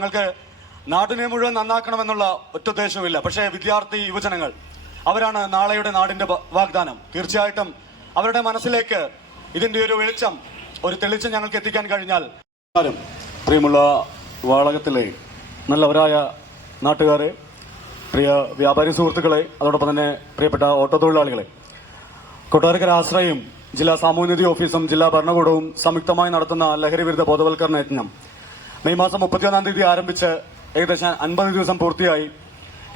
ഞങ്ങൾക്ക് നാടിനെ മുഴുവൻ നന്നാക്കണമെന്നുള്ള ഒറ്റ ഉദ്ദേശവുമില്ല പക്ഷേ വിദ്യാർത്ഥി യുവജനങ്ങൾ അവരാണ് നാളെയുടെ നാടിന്റെ വാഗ്ദാനം തീർച്ചയായിട്ടും അവരുടെ മനസ്സിലേക്ക് ഇതിന്റെ ഒരു വെളിച്ചം ഒരു തെളിച്ചം ഞങ്ങൾക്ക് എത്തിക്കാൻ കഴിഞ്ഞാൽ. പ്രിയമുള്ള വാളകത്തിലെ നല്ലവരായ നാട്ടുകാരെ പ്രിയ വ്യാപാരി സുഹൃത്തുക്കളെ അതോടൊപ്പം തന്നെ പ്രിയപ്പെട്ട ഓട്ടോ തൊഴിലാളികളെ കൊട്ടാരക്കര ആശ്രയം ജില്ലാ സാമൂഹ്യനിധി ഓഫീസും ജില്ലാ ഭരണകൂടവും സംയുക്തമായി നടത്തുന്ന ലഹരി വിരുദ്ധ ബോധവൽക്കരണ യജ്ഞം മെയ് മാസം മുപ്പത്തിയൊന്നാം തീയതി ആരംഭിച്ച് ഏകദേശം അൻപത് ദിവസം പൂർത്തിയായി.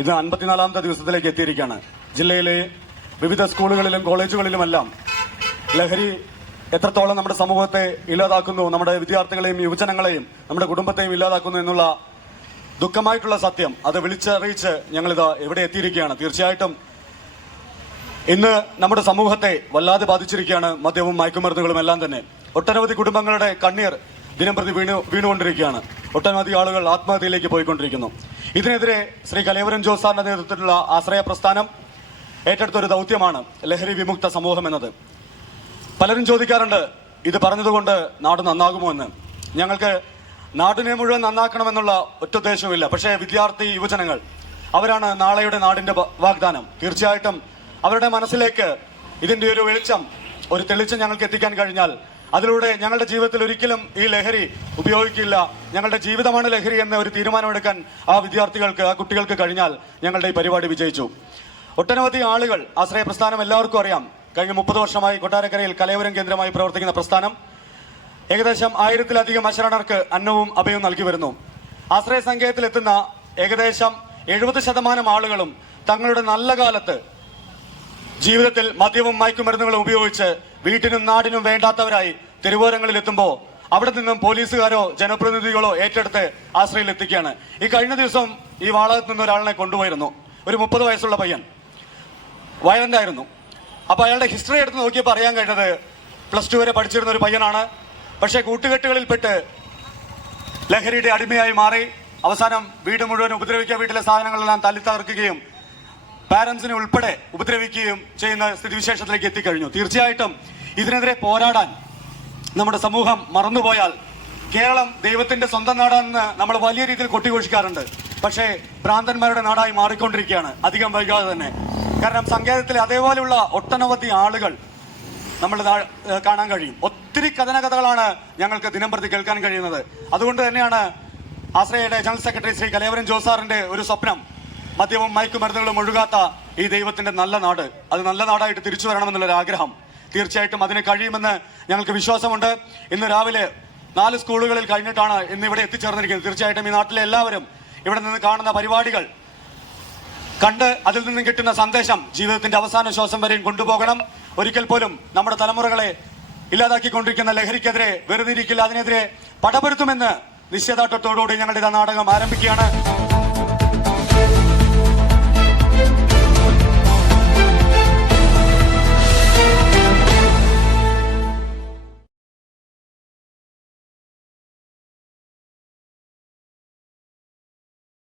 ഇന്ന് അൻപത്തിനാലാമത്തെ ദിവസത്തിലേക്ക് എത്തിയിരിക്കുകയാണ്. ജില്ലയിലെ വിവിധ സ്കൂളുകളിലും കോളേജുകളിലുമെല്ലാം ലഹരി എത്രത്തോളം നമ്മുടെ സമൂഹത്തെ ഇല്ലാതാക്കുന്നു നമ്മുടെ വിദ്യാർത്ഥികളെയും യുവജനങ്ങളെയും നമ്മുടെ കുടുംബത്തെയും ഇല്ലാതാക്കുന്നു എന്നുള്ള ദുഃഖമായിട്ടുള്ള സത്യം അത് വിളിച്ചറിയിച്ച് ഞങ്ങളിത് എവിടെ എത്തിയിരിക്കുകയാണ്. തീർച്ചയായിട്ടും ഇന്ന് നമ്മുടെ സമൂഹത്തെ വല്ലാതെ ബാധിച്ചിരിക്കുകയാണ് മദ്യവും മയക്കുമരുന്നുകളും എല്ലാം തന്നെ. ഒട്ടനവധി കുടുംബങ്ങളുടെ കണ്ണീർ ദിനം പ്രതി വീണു വീണുകൊണ്ടിരിക്കുകയാണ്. ഒട്ടനവധി ആളുകൾ ആത്മഹത്യയിലേക്ക് പോയിക്കൊണ്ടിരിക്കുന്നു. ഇതിനെതിരെ ശ്രീ കലേവരൻ ജോസ് സാറിന്റെ നേതൃത്വത്തിലുള്ള ആശ്രയ പ്രസ്ഥാനം ഏറ്റെടുത്ത ഒരു ദൗത്യമാണ് ലഹരി വിമുക്ത സമൂഹം എന്നത്. പലരും ചോദിക്കാറുണ്ട് ഇത് പറഞ്ഞതുകൊണ്ട് നാട് നന്നാകുമോ എന്ന്. ഞങ്ങൾക്ക് നാടിനെ മുഴുവൻ നന്നാക്കണമെന്നുള്ള ഒറ്റ ഉദ്ദേശവുമില്ല പക്ഷേ വിദ്യാർത്ഥി യുവജനങ്ങൾ അവരാണ് നാളെയുടെ നാടിന്റെ വാഗ്ദാനം. തീർച്ചയായിട്ടും അവരുടെ മനസ്സിലേക്ക് ഇതിന്റെ ഒരു വെളിച്ചം ഒരു തെളിച്ചം ഞങ്ങൾക്ക് എത്തിക്കാൻ കഴിഞ്ഞാൽ അതിലൂടെ ഞങ്ങളുടെ ജീവിതത്തിൽ ഒരിക്കലും ഈ ലഹരി ഉപയോഗിക്കില്ല. ഞങ്ങളുടെ ജീവിതമാണ് ലഹരി എന്ന ഒരു തീരുമാനമെടുക്കാൻ ആ വിദ്യാർത്ഥികൾക്ക് ആ കുട്ടികൾക്ക് കഴിഞ്ഞാൽ ഞങ്ങളുടെ ഈ പരിപാടി വിജയിച്ചു. ഒട്ടനവധി ആളുകൾ ആശ്രയ പ്രസ്ഥാനം എല്ലാവർക്കും അറിയാം. കഴിഞ്ഞ മുപ്പത് വർഷമായി കൊട്ടാരക്കരയിൽ കലയോരം കേന്ദ്രമായി പ്രവർത്തിക്കുന്ന പ്രസ്ഥാനം. ഏകദേശം ആയിരത്തിലധികം അശരണർക്ക് അന്നവും അഭയവും നൽകി വരുന്നു. ആശ്രയ സംഖ്യത്തിലെത്തുന്ന ഏകദേശം എഴുപത് ശതമാനം ആളുകളും തങ്ങളുടെ നല്ല കാലത്ത് ജീവിതത്തിൽ മദ്യവും മയക്കുമരുന്നുകളും ഉപയോഗിച്ച് വീട്ടിനും നാടിനും വേണ്ടാത്തവരായി തെരുവോരങ്ങളിൽ എത്തുമ്പോൾ അവിടെ നിന്നും പോലീസുകാരോ ജനപ്രതിനിധികളോ ഏറ്റെടുത്ത് ആശ്രയിൽ എത്തിക്കുകയാണ് ഈ കഴിഞ്ഞ ദിവസം ഈ വാളകത്ത് നിന്ന് ഒരാളിനെ കൊണ്ടുപോയിരുന്നു. ഒരു മുപ്പത് വയസ്സുള്ള പയ്യൻ. വയലന്റ് ആയിരുന്നു അപ്പൊ അയാളുടെ ഹിസ്റ്ററി എടുത്ത് നോക്കിയപ്പോൾ അറിയാൻ കഴിഞ്ഞത് പ്ലസ് ടു വരെ പഠിച്ചിരുന്ന ഒരു പയ്യനാണ്. പക്ഷേ കൂട്ടുകെട്ടുകളിൽപ്പെട്ട് ലഹരിയുടെ അടിമയായി മാറി. അവസാനം വീട് മുഴുവൻ ഉപദ്രവിക്കുക വീട്ടിലെ സാധനങ്ങളെല്ലാം തല്ലിത്തകർക്കുകയും പാരന്റ്സിനെ ഉൾപ്പെടെ ഉപദ്രവിക്കുകയും ചെയ്യുന്ന സ്ഥിതിവിശേഷത്തിലേക്ക് എത്തിക്കഴിഞ്ഞു. തീർച്ചയായിട്ടും ഇതിനെതിരെ പോരാടാൻ നമ്മുടെ സമൂഹം മറന്നുപോയാൽ കേരളം ദൈവത്തിന്റെ സ്വന്തം നാടാണെന്ന് നമ്മൾ വലിയ രീതിയിൽ കൊട്ടിഘോഷിക്കാറുണ്ട്. പക്ഷേ ഭ്രാന്തന്മാരുടെ നാടായി മാറിക്കൊണ്ടിരിക്കുകയാണ്. അധികം വൈകാതെ തന്നെ. കാരണം സങ്കേതത്തിലെ അതേപോലെയുള്ള ഒട്ടനവധി ആളുകൾ നമ്മൾ കാണാൻ കഴിയും. ഒത്തിരി കഥനകഥകളാണ് ഞങ്ങൾക്ക് ദിനം പ്രതി കേൾക്കാൻ കഴിയുന്നത്. അതുകൊണ്ട് തന്നെയാണ് ആശ്രയയുടെ ജനറൽ സെക്രട്ടറി ശ്രീ കലേവരൻ ജോസാറിന്റെ ഒരു സ്വപ്നം മദ്യവും മയക്കുമരുന്നുകളും ഒഴുകാത്ത ഈ ദൈവത്തിന്റെ നല്ല നാട്. അത് നല്ല നാടായിട്ട് തിരിച്ചു വരണമെന്നുള്ളൊരു ആഗ്രഹം തീർച്ചയായിട്ടും അതിന് കഴിയുമെന്ന് ഞങ്ങൾക്ക് വിശ്വാസമുണ്ട്. ഇന്ന് രാവിലെ നാല് സ്കൂളുകളിൽ കഴിഞ്ഞിട്ടാണ് ഇന്ന് ഇവിടെ എത്തിച്ചേർന്നിരിക്കുന്നത്. തീർച്ചയായിട്ടും ഈ നാട്ടിലെ എല്ലാവരും ഇവിടെ നിന്ന് കാണുന്ന പരിപാടികൾ കണ്ട് അതിൽ നിന്നും കിട്ടുന്ന സന്ദേശം ജീവിതത്തിന്റെ അവസാന ശ്വാസം വരെയും കൊണ്ടുപോകണം. ഒരിക്കൽ പോലും നമ്മുടെ തലമുറകളെ ഇല്ലാതാക്കിക്കൊണ്ടിരിക്കുന്ന ലഹരിക്കെതിരെ വെറുതെ ഇരിക്കില്ല അതിനെതിരെ പടപെടുത്തുമെന്ന് നിശ്ചയദാർഢ്യത്തോടുകൂടി ഞങ്ങളുടെ നാടകം ആരംഭിക്കുകയാണ്.